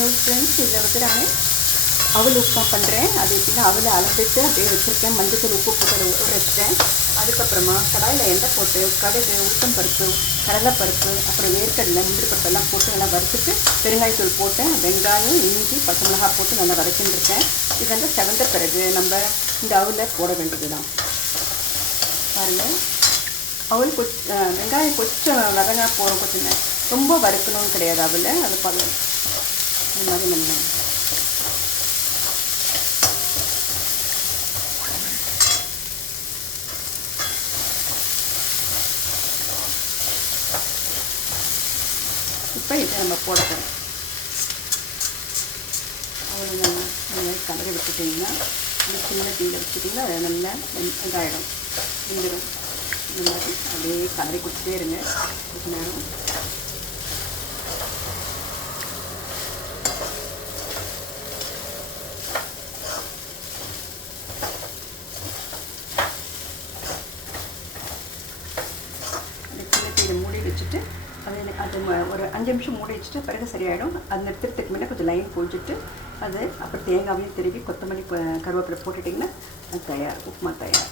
Hello friends, இதில் வந்து நான் அவல் உப்புமா பண்ணுறேன். அது எப்படின்னா அவலை அளந்துட்டு அப்படியே வச்சுருக்கேன். மஞ்சள் உப்பு போட்டு அதை ஊற வச்சுட்டேன். அதுக்கப்புறமா கடாயில் எண்ணெய் போட்டு கடுகு, உளுத்தம்பருப்பு, கடலைப்பருப்பு, அப்புறம் வேர்க்கடலை, முந்திரி பருப்பு எல்லாம் போட்டு நல்லா வறுத்துட்டு பெருங்காயத்தூள் போட்டேன். வெங்காயம், இஞ்சி, பச்சை மிளகாய் போட்டு நல்லா வதக்கிட்டுருக்கேன். இது வந்து செவந்த பிறகு நம்ம இந்த அவலை போட வேண்டியது தான். பாருங்கள், அவல் வெங்காயம் கொஞ்சம் வதங்க போகிறோம். கொஞ்சம் ரொம்ப வறுக்கணும்னு கிடையாது அவலை. அது பாருங்கள், இந்த மாதிரி நம்ம இப்போ இதை நம்ம போட போகிறோம். அவ்வளோ நல்லா கலரை விட்டுட்டிங்கன்னா சின்ன தீயில் வச்சுட்டிங்கன்னா அது நல்லா இதாகிடும், வெந்துடும். இந்த மாதிரி அப்படியே கலரை கொடுத்துட்டே இருங்க கொஞ்ச நேரம். மூடி வச்சுட்டு அது ஒரு 5 நிமிஷம் மூடி வச்சுட்டு பிறகு சரியாயிடும். அது நிறுத்துறதுக்கு முன்னே கொஞ்சம் லைன் போஞ்சிட்டு அது அப்புறம் தேங்காவையும் திருவி கொத்தமல்லி கருவேப்பிலை போட்டுட்டிங்கன்னா அது தயார், உப்புமா தயார்.